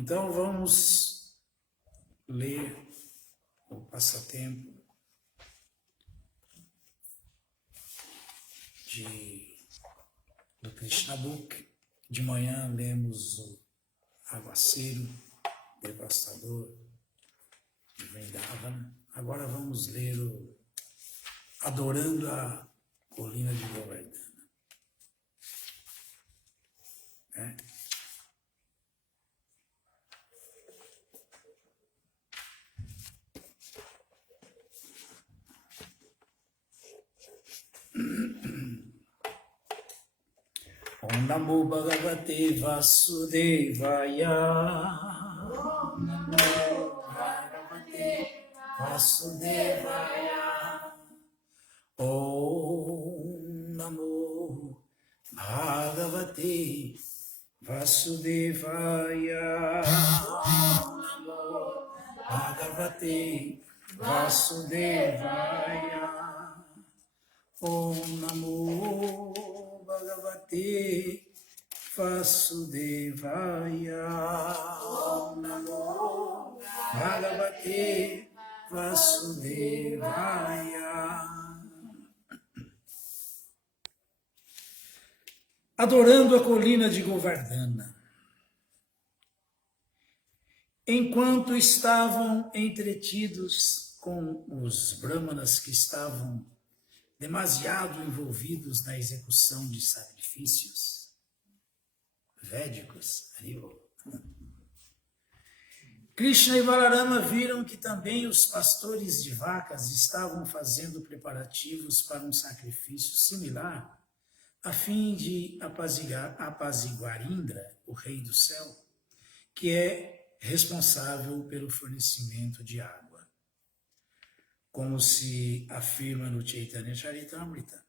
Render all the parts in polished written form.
Então vamos ler o passatempo do Krishna Book. De manhã lemos o aguaceiro devastador de Vrindavana. Agora vamos ler o Adorando a Colina de Govardhana. Om Namo Bhagavate Vasudevaya. Om Namo Bhagavate Vasudevaya. Om Namo Bhagavate Vasudevaya. Om Namo Bhagavate Vasudevaya. Om Namo Bhagavate Vasudevaya. Om Namo Bhagavate Vasudevaya. Adorando a colina de Govardhana. Enquanto estavam entretidos com os brahmanas que estavam demasiado envolvidos na execução de sacrifícios védicos, Krishna e Balarama viram que também os pastores de vacas estavam fazendo preparativos para um sacrifício similar, a fim de apaziguar Indra, o rei do céu, que é responsável pelo fornecimento de água. Como se afirma no Chaitanya Charitamrita,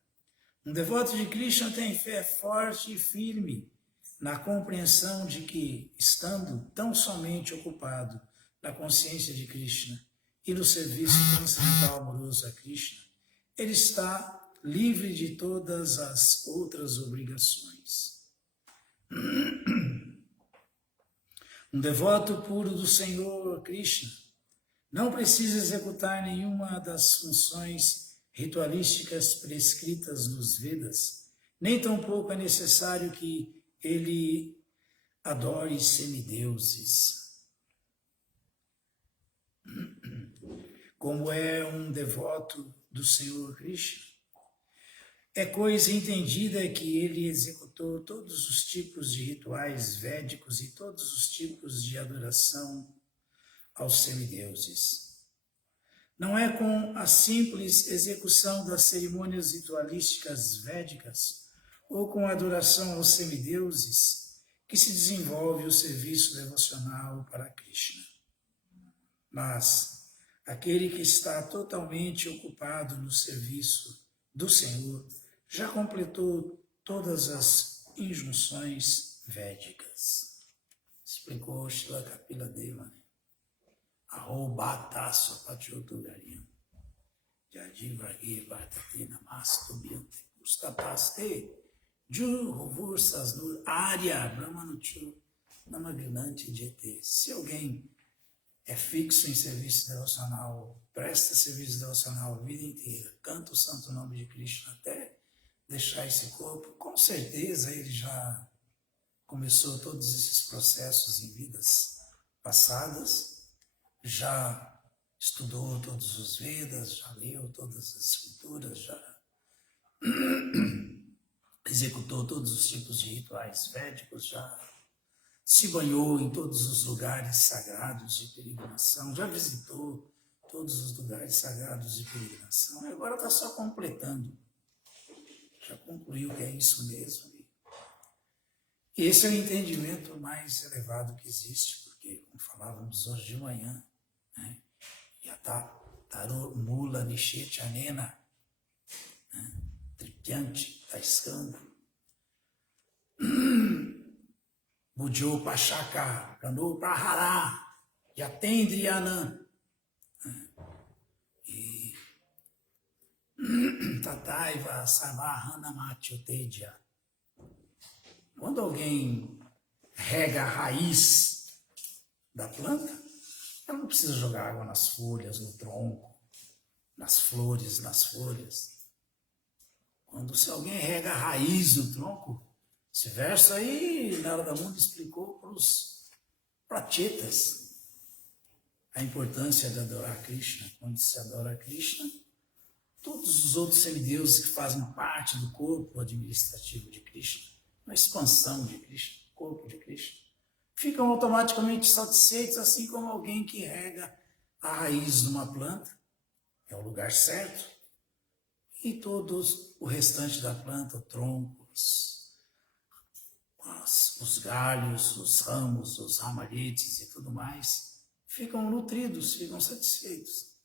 um devoto de Krishna tem fé forte e firme na compreensão de que, estando tão somente ocupado na consciência de Krishna e no serviço transcendental amoroso a Krishna, ele está livre de todas as outras obrigações. Um devoto puro do Senhor Krishna não precisa executar nenhuma das funções ritualísticas prescritas nos Vedas, nem tampouco é necessário que ele adore semideuses. Como é um devoto do Senhor Krishna, é coisa entendida que ele executou todos os tipos de rituais védicos e todos os tipos de adoração aos semideuses. Não é com a simples execução das cerimônias ritualísticas védicas ou com a adoração aos semideuses que se desenvolve o serviço devocional para Krishna. Mas aquele que está totalmente ocupado no serviço do Senhor já completou todas as injunções védicas. Explicou Srila Kapila Deva. Arrobatasso patiotugarim. Jadivragi vartate namasto biante. Ustapaste. Juhuvursas nur Arya Brahmanuchu Namagnante Jete. Se alguém é fixo em serviço devocional, presta serviço devocional a vida inteira, canta o santo nome de Krishna até deixar esse corpo, com certeza ele já começou todos esses processos em vidas passadas, já estudou todos os Vedas, já leu todas as escrituras, já executou todos os tipos de rituais védicos, já se banhou em todos os lugares sagrados de peregrinação, já visitou todos os lugares sagrados de peregrinação, e agora está só completando. Já concluiu que é isso mesmo. E esse é o entendimento mais elevado que existe, porque, como falávamos hoje de manhã, né? Yata mula nishetyanena, trityante taiskanda, Bujo Pachaka, Kanu Prahara, Yatendriyanan, e Tataiva Sarvahana Matyoteja. Quando alguém rega a raiz da planta, ela não precisa jogar água nas folhas, no tronco, nas flores, nas folhas. Quando se alguém rega a raiz do tronco, esse verso aí, Narada Muni explicou para os prachetas a importância de adorar Krishna. Quando se adora Krishna, todos os outros semideuses que fazem parte do corpo administrativo de Krishna, uma expansão de Krishna, corpo de Krishna, ficam automaticamente satisfeitos, assim como alguém que rega a raiz de uma planta, é o lugar certo, e todos o restante da planta, o tronco, os galhos, os ramos, os ramalhetes e tudo mais, ficam nutridos, ficam satisfeitos.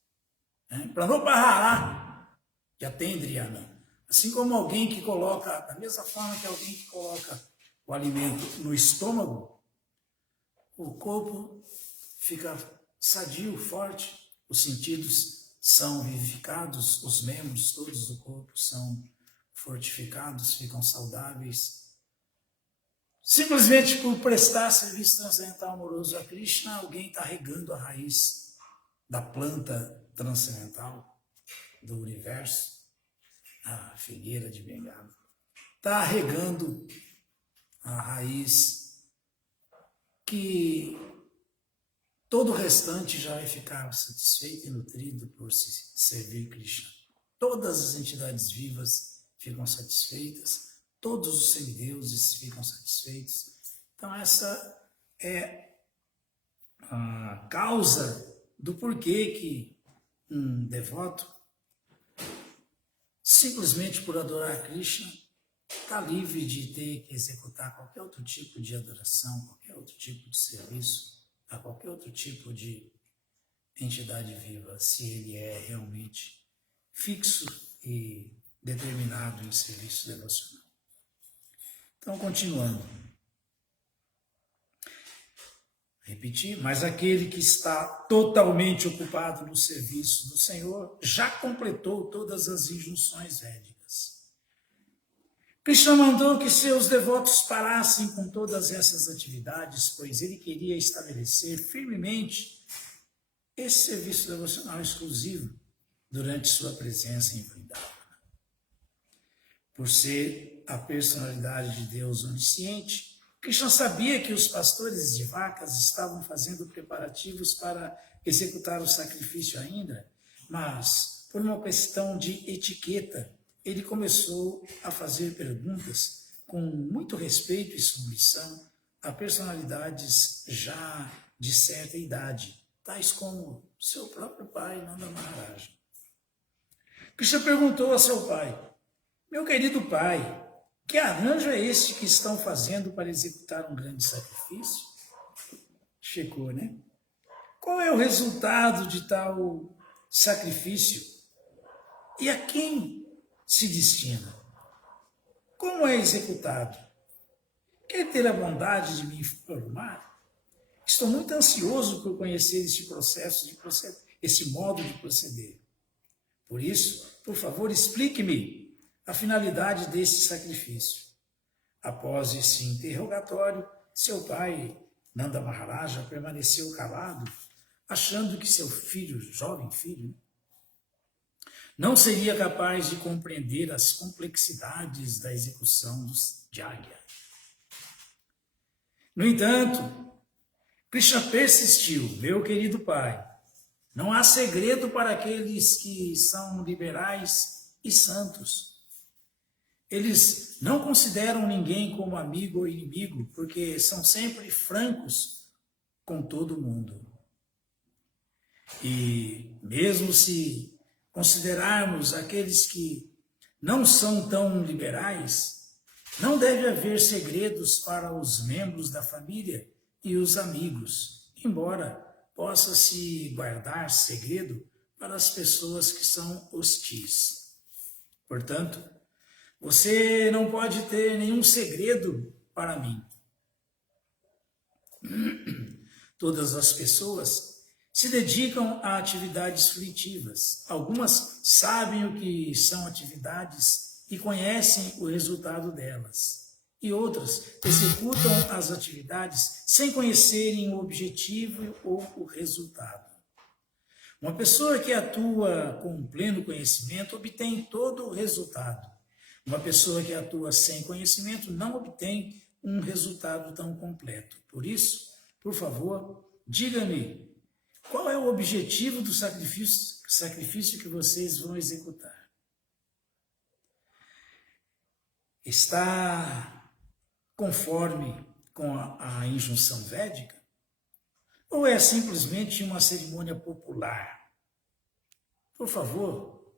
Para não parar, já tem Driyana. Assim como alguém que coloca, da mesma forma que alguém que coloca o alimento no estômago, o corpo fica sadio, forte, os sentidos são vivificados, os membros todos do corpo são fortificados, ficam saudáveis. Simplesmente por prestar serviço transcendental amoroso a Krishna, alguém está regando a raiz da planta transcendental do universo, a figueira de Bengala. Está regando a raiz que todo o restante já vai ficar satisfeito e nutrido por se servir Krishna. Todas as entidades vivas ficam satisfeitas, todos os semideuses ficam satisfeitos. Então essa é a causa do porquê que um devoto, simplesmente por adorar Krishna, está livre de ter que executar qualquer outro tipo de adoração, qualquer outro tipo de serviço, a qualquer outro tipo de entidade viva, se ele é realmente fixo e determinado em serviço devocional. Então, continuando. Repetir, mas aquele que está totalmente ocupado no serviço do Senhor já completou todas as injunções védicas. Krishna mandou que seus devotos parassem com todas essas atividades, pois ele queria estabelecer firmemente esse serviço devocional exclusivo durante sua presença em Vrindavana. Por ser a personalidade de Deus onisciente, Krishna sabia que os pastores de vacas estavam fazendo preparativos para executar o sacrifício a Indra, mas, por uma questão de etiqueta, ele começou a fazer perguntas com muito respeito e submissão a personalidades já de certa idade, tais como seu próprio pai, Nanda Maharaja. Krishna perguntou a seu pai: meu querido pai, que arranjo é este que estão fazendo para executar um grande sacrifício? Checou, né? Qual é o resultado de tal sacrifício? E a quem se destina? Como é executado? Quer ter a bondade de me informar? Estou muito ansioso por conhecer este processo de proceder, esse modo de proceder. Por isso, por favor, explique-me a finalidade desse sacrifício. Após esse interrogatório, seu pai, Nanda Maharaja, permaneceu calado, achando que seu filho, jovem filho, não seria capaz de compreender as complexidades da execução dos Jagya. No entanto, Krishna persistiu: meu querido pai, não há segredo para aqueles que são liberais e santos. Eles não consideram ninguém como amigo ou inimigo, porque são sempre francos com todo mundo. E mesmo se considerarmos aqueles que não são tão liberais, não deve haver segredos para os membros da família e os amigos, embora possa-se guardar segredo para as pessoas que são hostis. Portanto, você não pode ter nenhum segredo para mim. Todas as pessoas se dedicam a atividades fruitivas. Algumas sabem o que são atividades e conhecem o resultado delas. e outras executam as atividades sem conhecerem o objetivo ou o resultado. Uma pessoa que atua com pleno conhecimento obtém todo o resultado. Uma pessoa que atua sem conhecimento não obtém um resultado tão completo. Por isso, por favor, diga-me, qual é o objetivo do sacrifício que vocês vão executar? Está conforme com a injunção védica? Ou é simplesmente uma cerimônia popular? Por favor,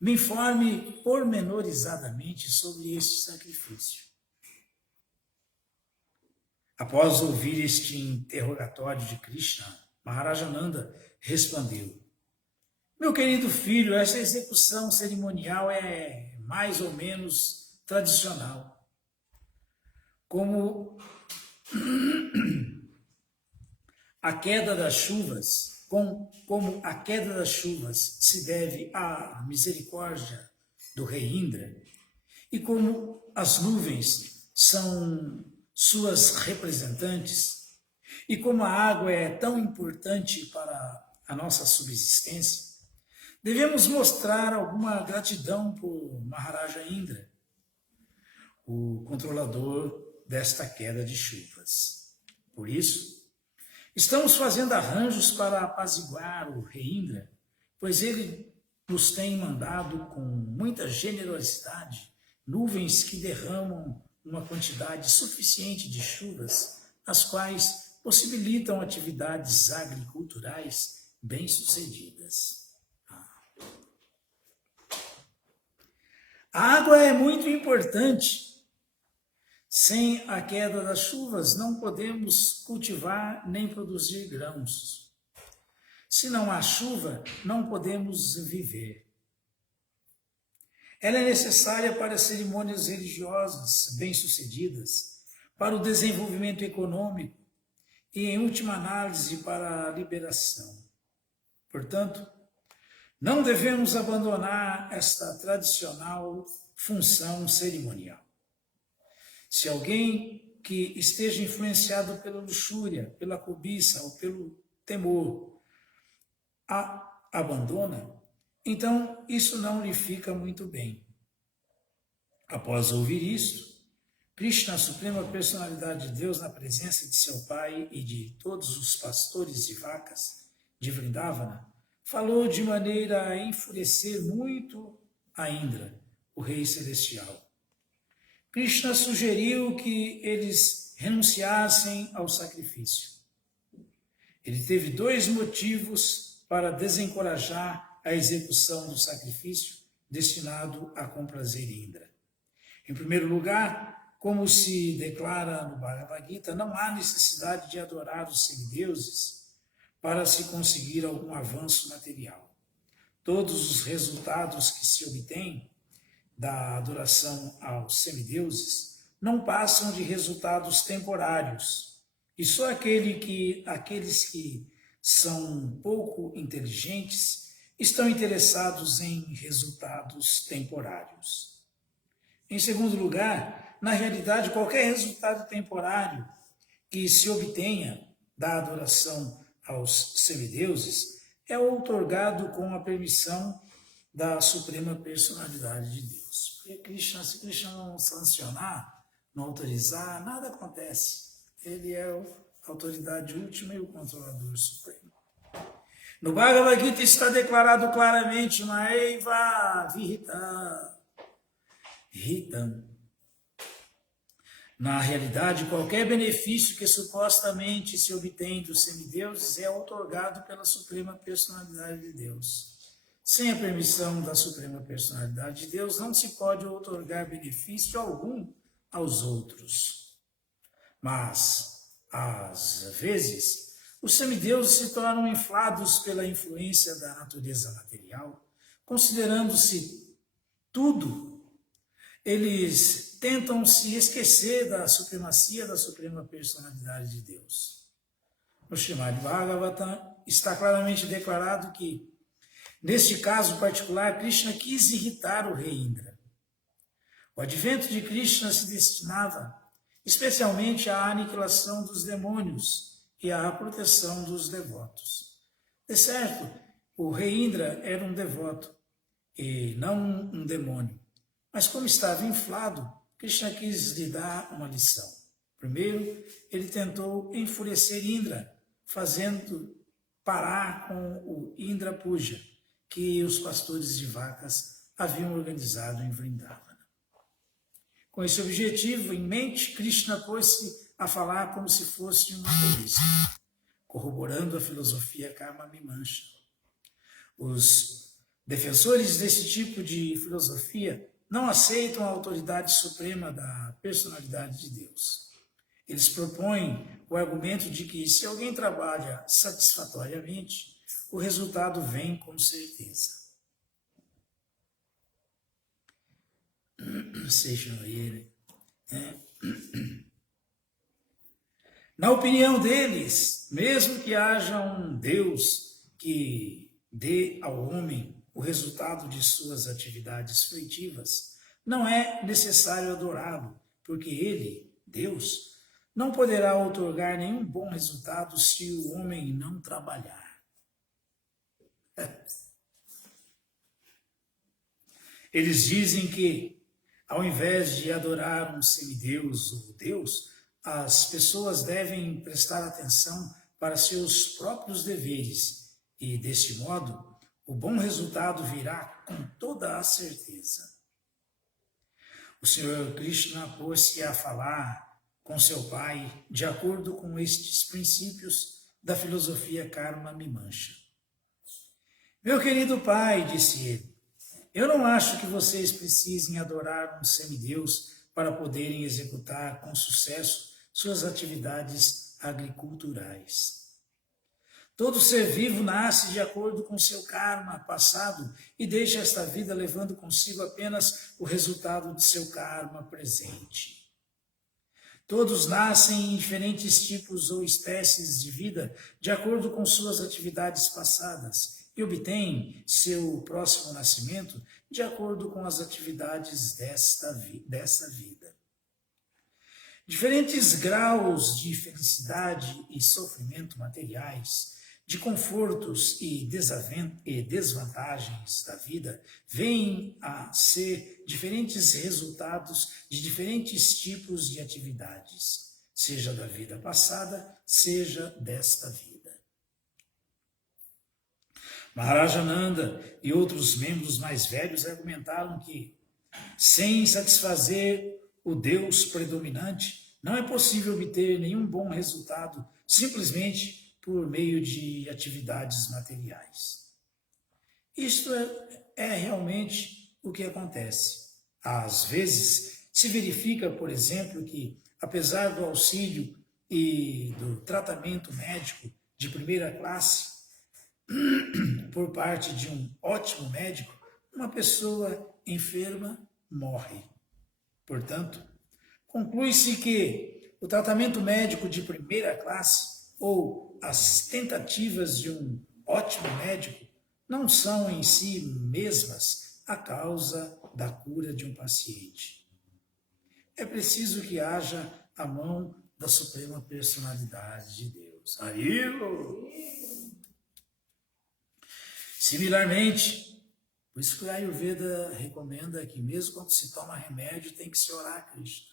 me informe pormenorizadamente sobre este sacrifício. Após ouvir este interrogatório de Krishna, Maharajananda respondeu: meu querido filho, essa execução cerimonial é mais ou menos tradicional. Como a queda das chuvas, como a queda das chuvas se deve à misericórdia do rei Indra, e como as nuvens são suas representantes, e como a água é tão importante para a nossa subsistência, devemos mostrar alguma gratidão por Maharaja Indra, o controlador desta queda de chuvas. Por isso, estamos fazendo arranjos para apaziguar o rei Indra, pois ele nos tem mandado com muita generosidade nuvens que derramam uma quantidade suficiente de chuvas, as quais possibilitam atividades agriculturais bem-sucedidas. A água é muito importante. Sem a queda das chuvas, não podemos cultivar nem produzir grãos. Se não há chuva, não podemos viver. Ela é necessária para cerimônias religiosas bem-sucedidas, para o desenvolvimento econômico e, em última análise, para a liberação. Portanto, não devemos abandonar esta tradicional função cerimonial. Se alguém que esteja influenciado pela luxúria, pela cobiça ou pelo temor a abandona, então isso não lhe fica muito bem. Após ouvir isto, Krishna, a Suprema Personalidade de Deus, na presença de seu pai e de todos os pastores de vacas de Vrindavana, falou de maneira a enfurecer muito a Indra, o rei celestial. Krishna sugeriu que eles renunciassem ao sacrifício. Ele teve 2 motivos para desencorajar a execução do sacrifício destinado a comprazer Indra. Em primeiro lugar, como se declara no Bhagavad Gita, não há necessidade de adorar os semideuses para se conseguir algum avanço material. Todos os resultados que se obtêm da adoração aos semideuses não passam de resultados temporários, e só aqueles que são pouco inteligentes estão interessados em resultados temporários. Em segundo lugar, na realidade, qualquer resultado temporário que se obtenha da adoração aos semideuses é outorgado com a permissão da Suprema Personalidade de Deus. Porque Krishna, se Krishna não sancionar, não autorizar, nada acontece. Ele é a autoridade última e o controlador supremo. No Bhagavad Gita está declarado claramente, Maeva Vihita Hitam. Na realidade, qualquer benefício que supostamente se obtém dos semideuses é outorgado pela Suprema Personalidade de Deus. Sem a permissão da Suprema Personalidade de Deus, não se pode outorgar benefício algum aos outros. Mas, às vezes, os semideuses se tornam inflados pela influência da natureza material, considerando-se tudo. Eles tentam se esquecer da supremacia da Suprema Personalidade de Deus. No Srimad Bhagavatam está claramente declarado que, neste caso particular, Krishna quis irritar o rei Indra. O advento de Krishna se destinava especialmente a aniquilação dos demônios e a proteção dos devotos. De certo, o rei Indra era um devoto e não um demônio, mas como estava inflado, Krishna quis lhe dar uma lição. Primeiro, ele tentou enfurecer Indra, fazendo parar com o Indra Puja, que os pastores de vacas haviam organizado em Vrindavana. Com esse objetivo em mente, Krishna pôs-se a falar como se fosse um ateísta, corroborando a filosofia Karma Mimamsa. Os defensores desse tipo de filosofia não aceitam a autoridade suprema da personalidade de Deus. Eles propõem o argumento de que se alguém trabalha satisfatoriamente, o resultado vem com certeza. Sejam ele. Na opinião deles, mesmo que haja um Deus que dê ao homem o resultado de suas atividades fruitivas, não é necessário adorá-lo, porque ele, Deus, não poderá outorgar nenhum bom resultado se o homem não trabalhar. Eles dizem que, ao invés de adorar um semideus ou Deus, as pessoas devem prestar atenção para seus próprios deveres e, deste modo, o bom resultado virá com toda a certeza. O Senhor Krishna pôs-se a falar com seu pai de acordo com estes princípios da filosofia Karma Mimamsa. Meu querido pai, disse ele, eu não acho que vocês precisem adorar um semideus para poderem executar com sucesso suas atividades agriculturais. Todo ser vivo nasce de acordo com seu karma passado e deixa esta vida levando consigo apenas o resultado de seu karma presente. Todos nascem em diferentes tipos ou espécies de vida de acordo com suas atividades passadas e obtêm seu próximo nascimento de acordo com as atividades dessa vida. Diferentes graus de felicidade e sofrimento materiais, de confortos e desvantagens da vida, vêm a ser diferentes resultados de diferentes tipos de atividades, seja da vida passada, seja desta vida. Maharaja Nanda e outros membros mais velhos argumentaram que, sem satisfazer o Deus predominante, não é possível obter nenhum bom resultado simplesmente por meio de atividades materiais. Isto é realmente o que acontece. Às vezes, se verifica, por exemplo, que, apesar do auxílio e do tratamento médico de primeira classe, por parte de um ótimo médico, uma pessoa enferma morre. Portanto, conclui-se que o tratamento médico de primeira classe ou as tentativas de um ótimo médico não são em si mesmas a causa da cura de um paciente. É preciso que haja a mão da Suprema Personalidade de Deus. Arriba! Similarmente, por isso que a Ayurveda recomenda que mesmo quando se toma remédio tem que se orar a Krishna.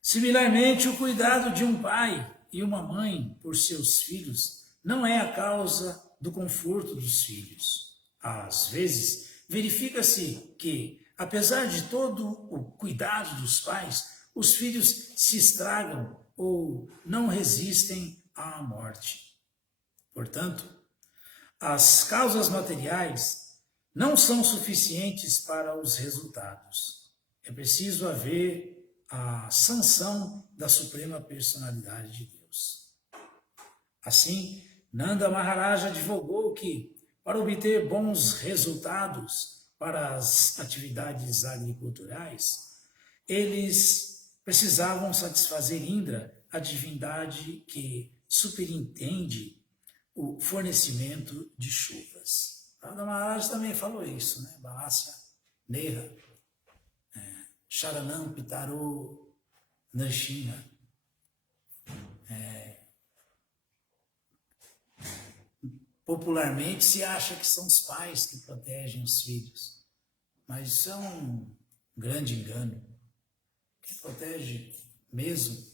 Similarmente, o cuidado de um pai e uma mãe por seus filhos não é a causa do conforto dos filhos. Às vezes, verifica-se que, apesar de todo o cuidado dos pais, os filhos se estragam ou não resistem à morte. Portanto, as causas materiais não são suficientes para os resultados. É preciso haver a sanção da Suprema Personalidade de Deus. Assim, Nanda Maharaja advogou que, para obter bons resultados para as atividades agriculturais, eles precisavam satisfazer Indra, a divindade que superintende o fornecimento de chuvas. Nanda Maharaj também falou isso, né? Balasya, Neha, Sharanam, Pitaro, na China. Popularmente se acha que são os pais que protegem os filhos, mas isso é um grande engano. Quem protege mesmo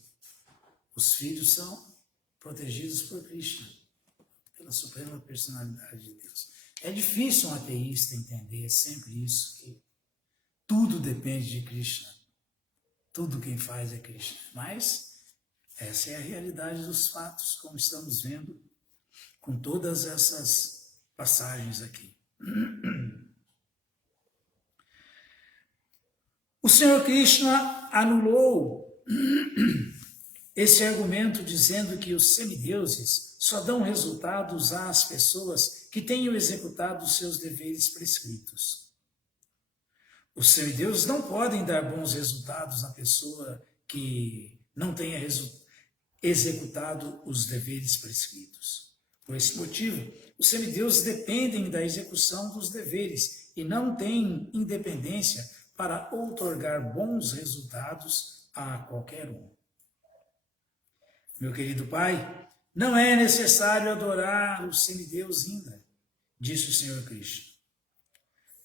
os filhos são protegidos por Krishna, pela suprema personalidade de Deus. É difícil um ateísta entender sempre isso, que tudo depende de Krishna, tudo quem faz é Krishna, mas essa é a realidade dos fatos, como estamos vendo com todas essas passagens aqui. O Senhor Krishna anulou esse argumento dizendo que os semideuses só dão resultados às pessoas que tenham executado os seus deveres prescritos. Os semideuses não podem dar bons resultados à pessoa que não tenha executado os deveres prescritos. Por esse motivo, os semideuses dependem da execução dos deveres e não têm independência para outorgar bons resultados a qualquer um. Meu querido Pai, não é necessário adorar o semideus Indra, disse o Senhor Krishna.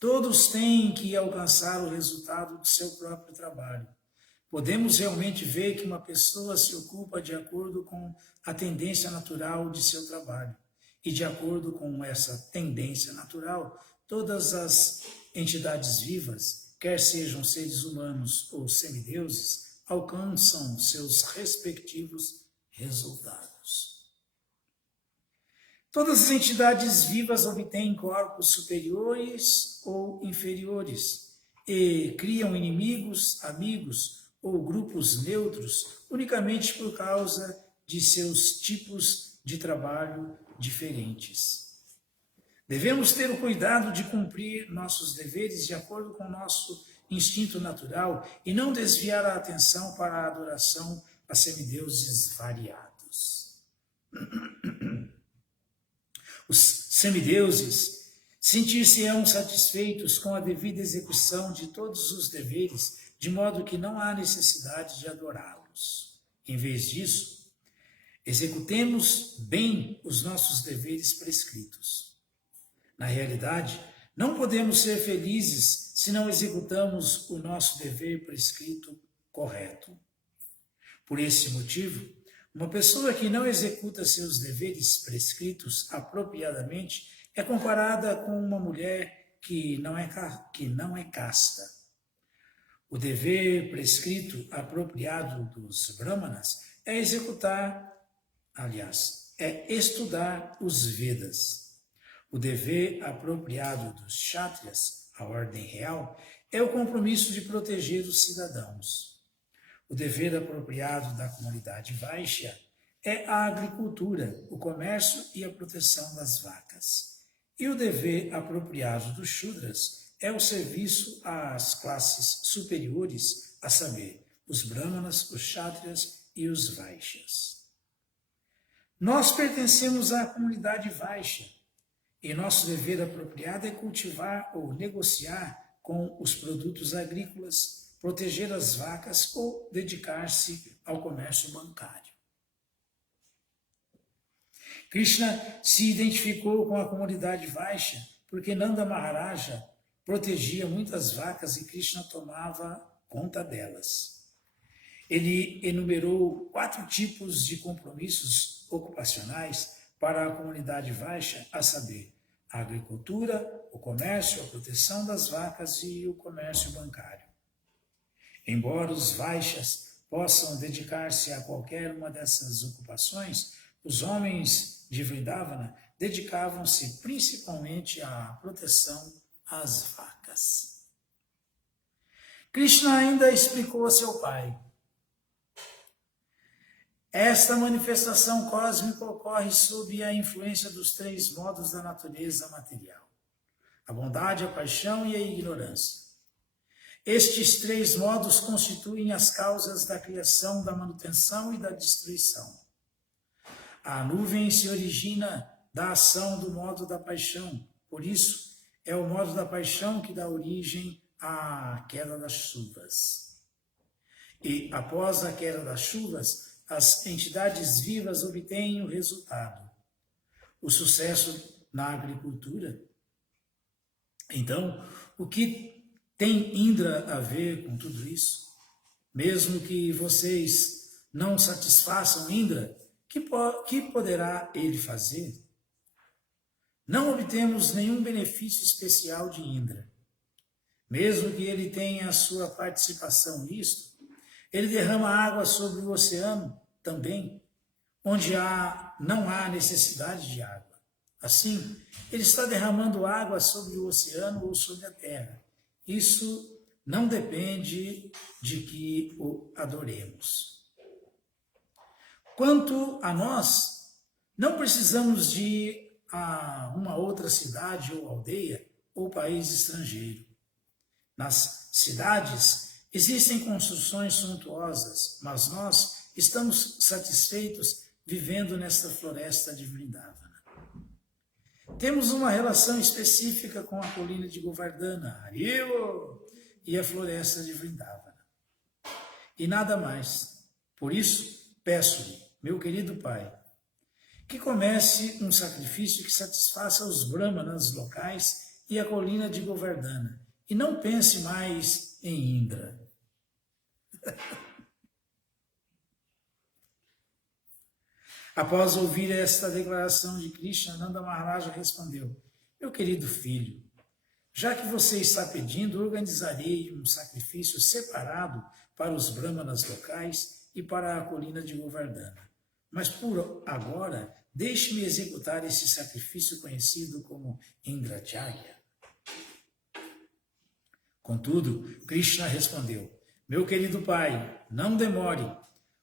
Todos têm que alcançar o resultado do seu próprio trabalho. Podemos realmente ver que uma pessoa se ocupa de acordo com a tendência natural de seu trabalho. E de acordo com essa tendência natural, todas as entidades vivas, quer sejam seres humanos ou semideuses, alcançam seus respectivos resultados. Todas as entidades vivas obtêm corpos superiores ou inferiores e criam inimigos, amigos ou grupos neutros unicamente por causa de seus tipos de trabalho diferentes. Devemos ter o cuidado de cumprir nossos deveres de acordo com nosso instinto natural e não desviar a atenção para a adoração a semideuses variados. Os semideuses sentir-se-ão satisfeitos com a devida execução de todos os deveres, de modo que não há necessidade de adorá-los. Em vez disso, executemos bem os nossos deveres prescritos. Na realidade, não podemos ser felizes se não executamos o nosso dever prescrito correto. Por esse motivo, uma pessoa que não executa seus deveres prescritos apropriadamente é comparada com uma mulher que não é casta. O dever prescrito apropriado dos brahmanas é estudar os Vedas. O dever apropriado dos kshatriyas, a ordem real, é o compromisso de proteger os cidadãos. O dever apropriado da comunidade Vaishya é a agricultura, o comércio e a proteção das vacas. E o dever apropriado dos Shudras é o serviço às classes superiores, a saber, os Brahmanas, os Kshatriyas e os Vaishyas. Nós pertencemos à comunidade Vaishya e nosso dever apropriado é cultivar ou negociar com os produtos agrícolas, proteger as vacas ou dedicar-se ao comércio bancário. Krishna se identificou com a comunidade Vaishya porque Nanda Maharaja protegia muitas vacas e Krishna tomava conta delas. Ele enumerou 4 tipos de compromissos ocupacionais para a comunidade Vaishya, a saber, a agricultura, o comércio, a proteção das vacas e o comércio bancário. Embora os Vaishyas possam dedicar-se a qualquer uma dessas ocupações, os homens de Vrindavana dedicavam-se principalmente à proteção às vacas. Krishna ainda explicou a seu pai: esta manifestação cósmica ocorre sob a influência dos 3 modos da natureza material: a bondade, a paixão e a ignorância. Estes 3 modos constituem as causas da criação, da manutenção e da destruição. A nuvem se origina da ação do modo da paixão, por isso é o modo da paixão que dá origem à queda das chuvas. E após a queda das chuvas, as entidades vivas obtêm o resultado, o sucesso na agricultura. Então, o que tem Indra a ver com tudo isso? Mesmo que vocês não satisfaçam Indra, que poderá ele fazer? Não obtemos nenhum benefício especial de Indra. Mesmo que ele tenha a sua participação nisto, ele derrama água sobre o oceano também, onde não há necessidade de água. Assim, ele está derramando água sobre o oceano ou sobre a terra. Isso não depende de que o adoremos. Quanto a nós, não precisamos de ir a uma outra cidade ou aldeia ou país estrangeiro. Nas cidades existem construções suntuosas, mas nós estamos satisfeitos vivendo nesta floresta de Vrindavana. Temos uma relação específica com a colina de Govardhana, Haribo, e a floresta de Vrindavana. E nada mais. Por isso, peço-lhe, meu querido Pai, que comece um sacrifício que satisfaça os brahmanas locais e a colina de Govardhana, e não pense mais em Indra. Após ouvir esta declaração de Krishna, Nanda Maharaja respondeu: meu querido filho, já que você está pedindo, organizarei um sacrifício separado para os brahmanas locais e para a colina de Govardhana. Mas por agora, deixe-me executar esse sacrifício conhecido como Indrajagya. Contudo, Krishna respondeu: meu querido pai, não demore.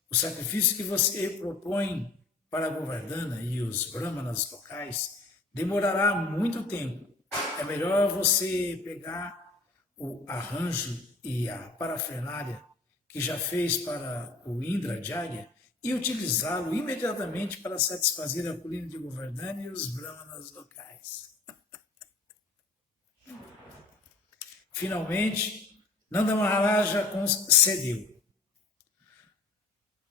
O sacrifício que você propõe para Govardhana e os brahmanas locais demorará muito tempo. É melhor você pegar o arranjo e a parafernália que já fez para o Indrajagya e utilizá-lo imediatamente para satisfazer a colina de Govardhana e os brahmanas locais. Finalmente, Nanda Maharaja concedeu.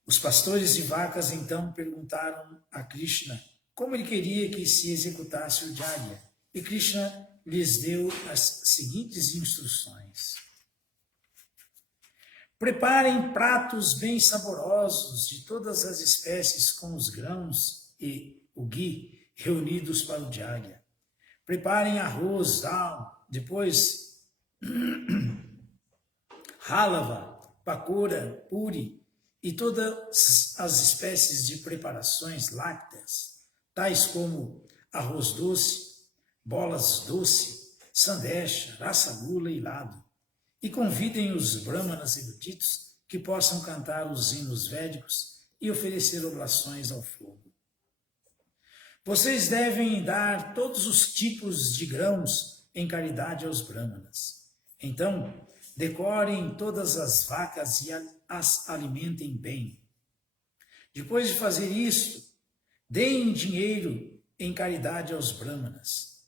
Os pastores de vacas então perguntaram a Krishna como ele queria que se executasse o Jagya, e Krishna lhes deu as seguintes instruções. Preparem pratos bem saborosos de todas as espécies com os grãos e o ghee reunidos para o Jagya. Preparem arroz, dal, depois Halava, pakora, puri e todas as espécies de preparações lácteas, tais como arroz doce, bolas doce, sandecha, rassagula e lado, e convidem os brahmanas eruditos que possam cantar os hinos védicos e oferecer oblações ao fogo. Vocês devem dar todos os tipos de grãos em caridade aos brahmanas. Então, decorem todas as vacas e as alimentem bem. Depois de fazer isto, deem dinheiro em caridade aos brahmanas.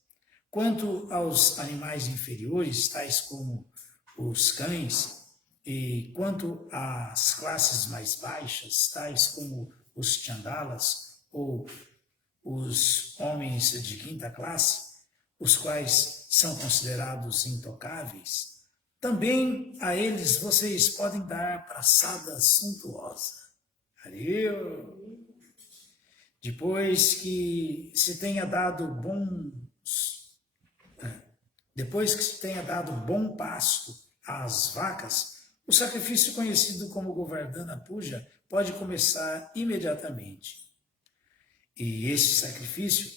Quanto aos animais inferiores, tais como os cães, e quanto às classes mais baixas, tais como os chandalas ou os homens de quinta classe, os quais são considerados intocáveis, também a eles vocês podem dar praçada suntuosa. Depois que se tenha dado bom pasto às vacas, o sacrifício conhecido como Govardhana Puja pode começar imediatamente. E este sacrifício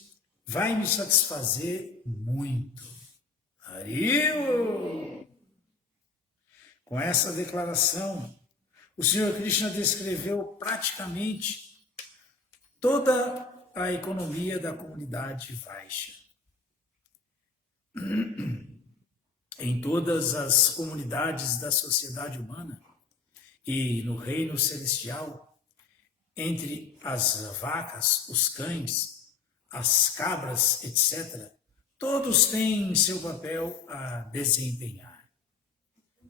vai me satisfazer muito. Hariu! Com essa declaração, o Senhor Krishna descreveu praticamente toda a economia da comunidade Vaishya. Em todas as comunidades da sociedade humana e no reino celestial, entre as vacas, os cães, as cabras, etc., todos têm seu papel a desempenhar.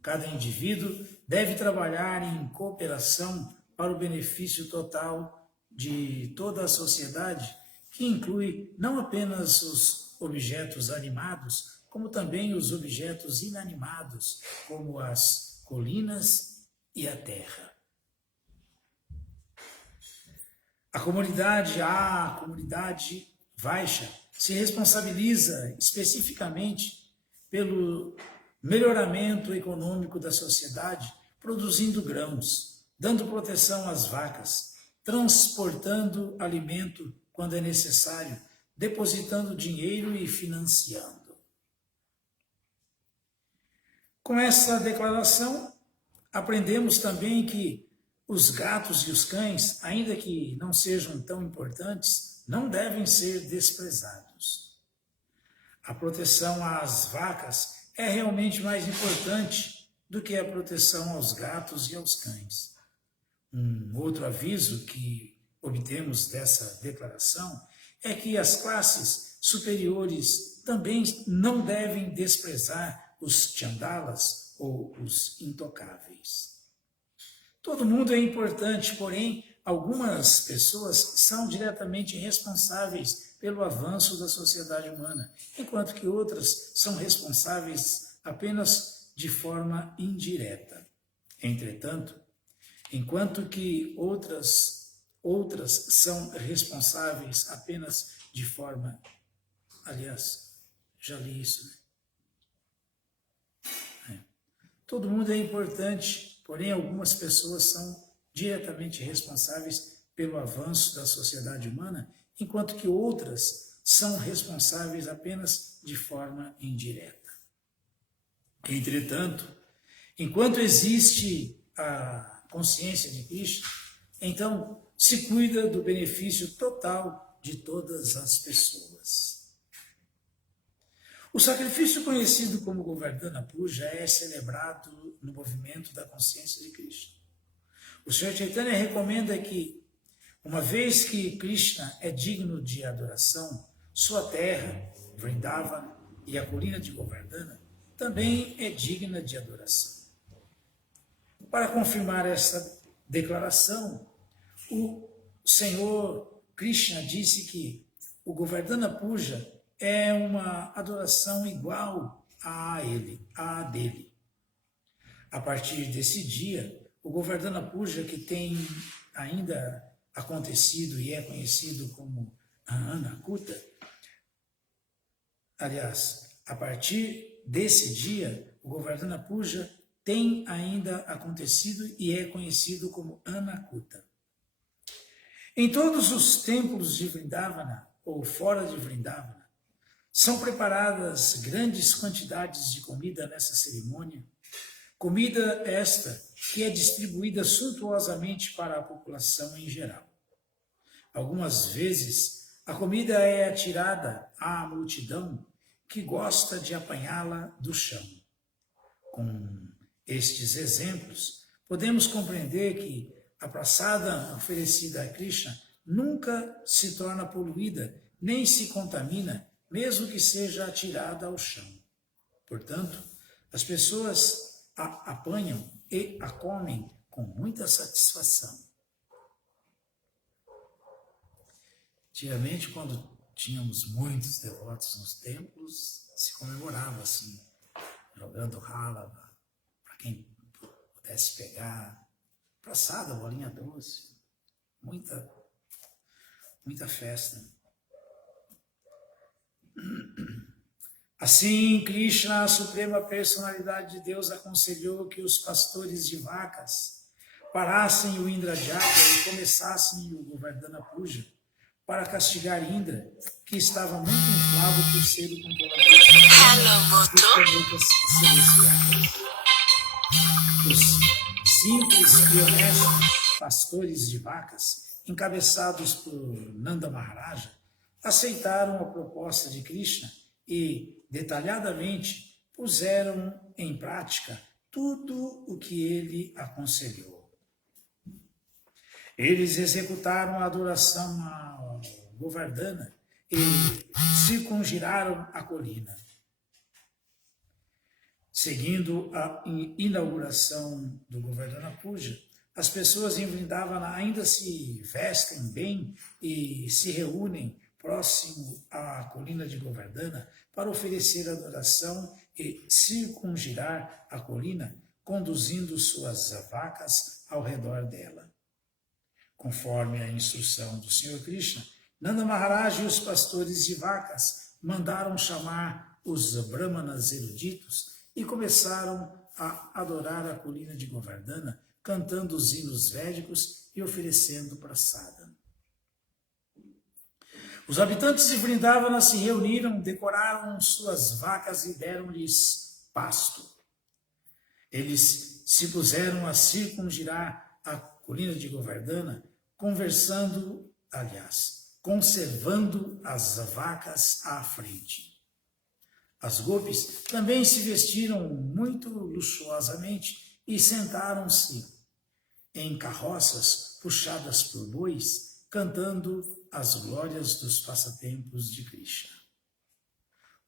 Cada indivíduo deve trabalhar em cooperação para o benefício total de toda a sociedade, que inclui não apenas os objetos animados, como também os objetos inanimados, como as colinas e a terra. A comunidade Vaisha se responsabiliza especificamente pelo melhoramento econômico da sociedade, produzindo grãos, dando proteção às vacas, transportando alimento quando é necessário, depositando dinheiro e financiando. Com essa declaração, aprendemos também que os gatos e os cães, ainda que não sejam tão importantes, não devem ser desprezados. A proteção às vacas é realmente mais importante do que a proteção aos gatos e aos cães. Um outro aviso que obtemos dessa declaração é que as classes superiores também não devem desprezar os chandalas ou os intocáveis. Todo mundo é importante, porém, algumas pessoas são diretamente responsáveis pelo avanço da sociedade humana, enquanto que outras são responsáveis apenas de forma indireta. Entretanto, enquanto que outras são responsáveis apenas de forma... Aliás, já li isso, né? Todo mundo é importante, porém algumas pessoas são diretamente responsáveis pelo avanço da sociedade humana, enquanto que outras são responsáveis apenas de forma indireta. Entretanto, enquanto existe a consciência de Krishna, então se cuida do benefício total de todas as pessoas. O sacrifício conhecido como Govardhana Puja é celebrado no movimento da consciência de Krishna. O Sr. Chaitanya recomenda que, uma vez que Krishna é digno de adoração, sua terra, Vrindavana, e a colina de Govardhana também é digna de adoração. Para confirmar essa declaração, o Senhor Krishna disse que o Govardhana Puja é uma adoração igual a dele. A partir desse dia, o Govardhana Puja, que tem ainda acontecido e é conhecido como Annakuta, aliás, a partir desse dia, o Govardhana Puja tem ainda acontecido e é conhecido como Annakuta. Em todos os templos de Vrindavana ou fora de Vrindavana, são preparadas grandes quantidades de comida nessa cerimônia, comida esta que é distribuída suntuosamente para a população em geral. Algumas vezes, a comida é atirada à multidão que gosta de apanhá-la do chão. Com estes exemplos, podemos compreender que a praçada oferecida a Krishna nunca se torna poluída, nem se contamina, mesmo que seja atirada ao chão. Portanto, as pessoas a apanham e a comem com muita satisfação. Antigamente, quando tínhamos muitos devotos nos templos, se comemorava assim, jogando rala para quem pudesse pegar, praçada, bolinha doce, muita festa. Assim, Krishna, a suprema personalidade de Deus, aconselhou que os pastores de vacas parassem o Indrajada e começassem o Govardhana Puja para castigar Indra, que estava muito inflado por ser o controlador dos planetas celestiais. Os simples e honestos pastores de vacas, encabeçados por Nanda Maharaja, aceitaram a proposta de Krishna e, detalhadamente, puseram em prática tudo o que ele aconselhou. Eles executaram a adoração ao Govardhana e circungiraram a colina. Seguindo a inauguração do Govardhana Puja, as pessoas em Vrindavana ainda se vestem bem e se reúnem próximo à colina de Govardhana para oferecer adoração e circungirar a colina, conduzindo suas vacas ao redor dela. Conforme a instrução do Senhor Krishna, Nanda Maharaj e os pastores de vacas mandaram chamar os brahmanas eruditos e começaram a adorar a colina de Govardhana, cantando os hinos védicos e oferecendo prasada. Os habitantes de Vrindavana se reuniram, decoraram suas vacas e deram-lhes pasto. Eles se puseram a circungirar a colina de Govardhana, conservando as vacas à frente. As gopis também se vestiram muito luxuosamente e sentaram-se em carroças puxadas por bois, cantando as glórias dos passatempos de Krishna.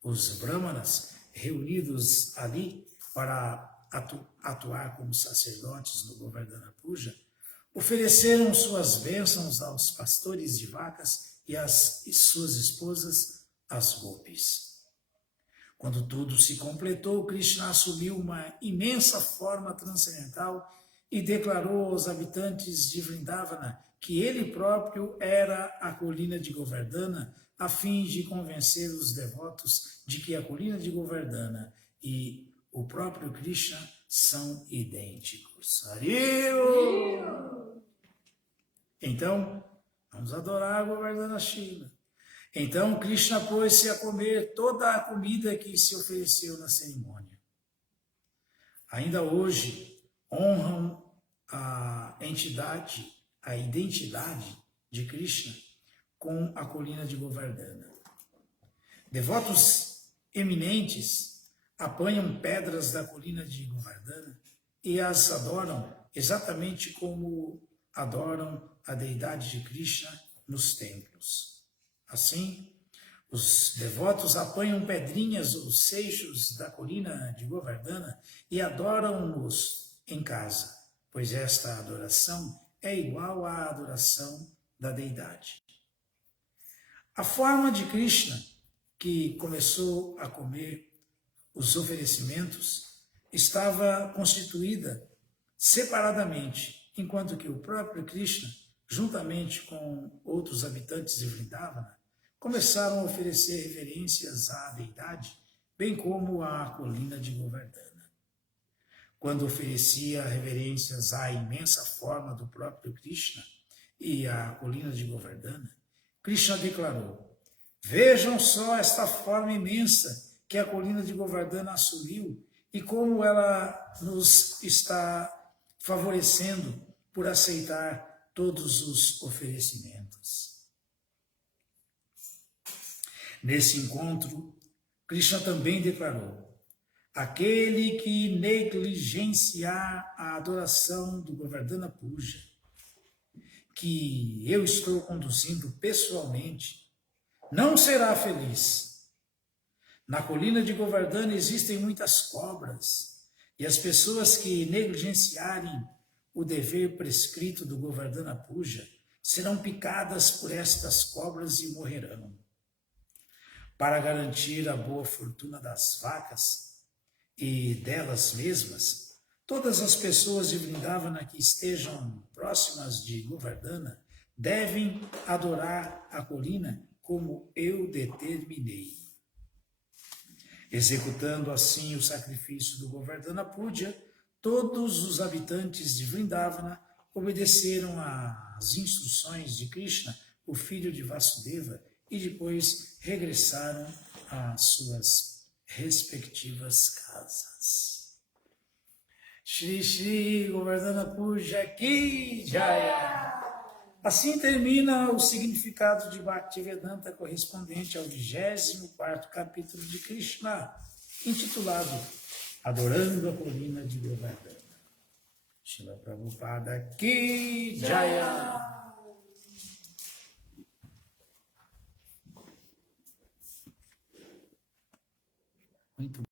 Os brahmanas, reunidos ali para atuar como sacerdotes no Govardhana Puja, ofereceram suas bênçãos aos pastores de vacas e suas esposas, as gopis. Quando tudo se completou, Krishna assumiu uma imensa forma transcendental e declarou aos habitantes de Vrindavana que ele próprio era a colina de Govardhana, a fim de convencer os devotos de que a colina de Govardhana e o próprio Krishna são idênticos. Hariu! Então, vamos adorar Govardhana Shila. Então Krishna pôs-se a comer toda a comida que se ofereceu na cerimônia. Ainda hoje honram a identidade de Krishna com a colina de Govardhana. Devotos eminentes apanham pedras da colina de Govardhana e as adoram exatamente como adoram a deidade de Krishna nos templos. Assim, os devotos apanham pedrinhas ou seixos da colina de Govardhana e adoram-nos em casa, pois esta adoração é igual à adoração da deidade. A forma de Krishna, que começou a comer os oferecimentos, estava constituída separadamente, enquanto que o próprio Krishna, juntamente com outros habitantes de Vrindavana, começaram a oferecer reverências à deidade, bem como à colina de Govardhana. Quando oferecia reverências à imensa forma do próprio Krishna e à colina de Govardhana, Krishna declarou: vejam só esta forma imensa que a colina de Govardhana assumiu e como ela nos está favorecendo por aceitar todos os oferecimentos. Nesse encontro, Krishna também declarou: aquele que negligenciar a adoração do Govardhana Puja, que eu estou conduzindo pessoalmente, não será feliz. Na colina de Govardhana existem muitas cobras, e as pessoas que negligenciarem o dever prescrito do Govardhana Puja serão picadas por estas cobras e morrerão. Para garantir a boa fortuna das vacas e delas mesmas, todas as pessoas de Vrindavana que estejam próximas de Govardhana devem adorar a colina como eu determinei. Executando assim o sacrifício do Govardhana Puja, todos os habitantes de Vrindavana obedeceram às instruções de Krishna, o filho de Vasudeva, e depois regressaram às suas respectivas casas. Shri Shri Govardhana Puja Ki Jaya! Assim termina o significado de Bhaktivedanta correspondente ao 24º capítulo de Krishna, intitulado Adorando a Colina de Govardhana. Srila Prabhupada Ki Jaya! Muito